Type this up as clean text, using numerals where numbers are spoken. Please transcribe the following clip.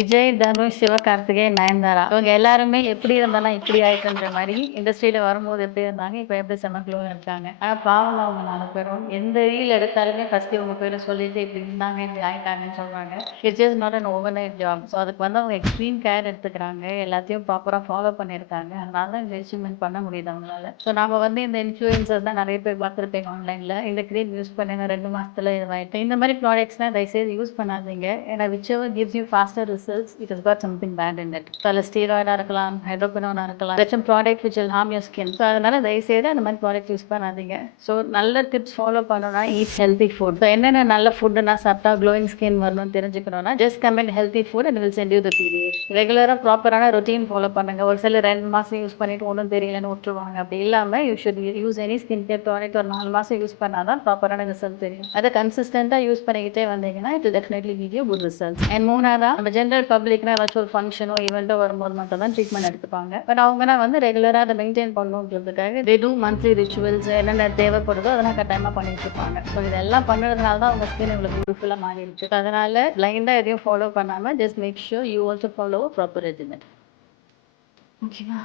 விஜய், தனுஷ், சிவகார்த்திகேயன், நயன்தாரா இவங்க எல்லாருமே எப்படி இருந்தாலும் இப்படி ஆயிட்டுன்ற மாதிரி இண்டஸ்ட்ரியில வரும்போது எப்படி இருந்தாங்க, இப்போ எப்படி செம க்ளோவா இருக்காங்க. ஆனா பாவம் தான் அவங்க 4 பேரும். எந்த ரீல் எடுத்தாலுமே ஃபர்ஸ்ட் இவங்க பேரை சொல்லிட்டு இப்படி இருந்தாங்க இப்படி ஆயிட்டாங்கன்னு சொல்றாங்க. It's just not an over night job. So அதுக்கு வந்து அவங்க எக்ஸ்ட்ரீம் கேர் எடுத்துக்கிறாங்க, எல்லாத்தையும் ப்ராப்பராக ஃபாலோ பண்ணியிருக்காங்க. அதனால தான் இந்த அச்சீவ்மெண்ட் பண்ண முடியுது அவங்களால. ஸோ நம்ம வந்து இந்த இன்ஃப்ளூயன்சர் தான் நிறைய பேர் பார்த்துருப்பீங்க ஆன்லைனில், இந்த க்ரீம் யூஸ் பண்ணுங்க 2 மாசத்துல இதுவாயிட்டு இந்த மாதிரி ப்ராடக்ட்ஸ்லாம் தயவுசெய்து யூஸ் பண்ணாதீங்க. ஏன்னா whichever gives you faster results, it has got something bad in it. So அதில் ஸ்டீராய்டாக இருக்கலாம், ஹைட்ரோபினோனாக இருக்கலாம், some product which will harm your skin. So அதனால தயவுசெய்து அந்த மாதிரி ப்ராடக்ட் யூஸ் பண்ணாதீங்க. ஸோ நல்ல டிப்ஸ் ஃபாலோ பண்ணணும்னா eat healthy food. ஸோ என்னென்ன நல்ல ஃபுட்டுனா சாப்பிட்டா க்ளோயிங் ஸ்கின் வரணும்னு தெரிஞ்சுக்கணும்னா just comment healthy food and will send you the PDF. ரெகுலராக ப்ராப்பரான ரொட்டீன் ஃபாலோ பண்ணுங்க. ஒரு சில 2 மாதம் யூஸ் பண்ணிட்டு ஒன்றும் தெரியலன்னு விட்டுருவாங்க. அப்படி இல்லாமல் you should use any skin care product ஒரு 4 மாதம் யூஸ் பண்ணால் தான் ப்ராப்பரான ரிசல்ட் தெரியும். அதை கன்சிஸ்டண்டாக யூஸ் பண்ணிக்கிட்டே வந்தீங்கன்னா it will definitely give you good results. And மூணாவதா நம்ம ஜென்ரல் பப்ளிக்னா ஏதாச்சும் ஒரு ஃபங்க்ஷனோ ஈவெண்ட்டோ வரும்போது மட்டும் தான் ட்ரீட்மெண்ட் எடுத்துப்பாங்க. பட் அவங்கன்னா வந்து ரெகுலராக அதை maintain பண்ணணுன்றதுக்காக they do monthly rituals, என்னென்ன தேவைப்படுதோ அதெல்லாம் கட்டாயமாக பண்ணிட்டு இருப்பாங்க. ஸோ இதெல்லாம் பண்ணுறதுனால தான் அவங்க ஸ்கின் உங்களுக்கு பியூட்டிஃபுல்லாக மாறி இருக்கு. அதனால பிளைண்டாக எதையும் ஃபாலோ பண்ணாமல் just make sure you also follow a proper regimen. ஓகேவா?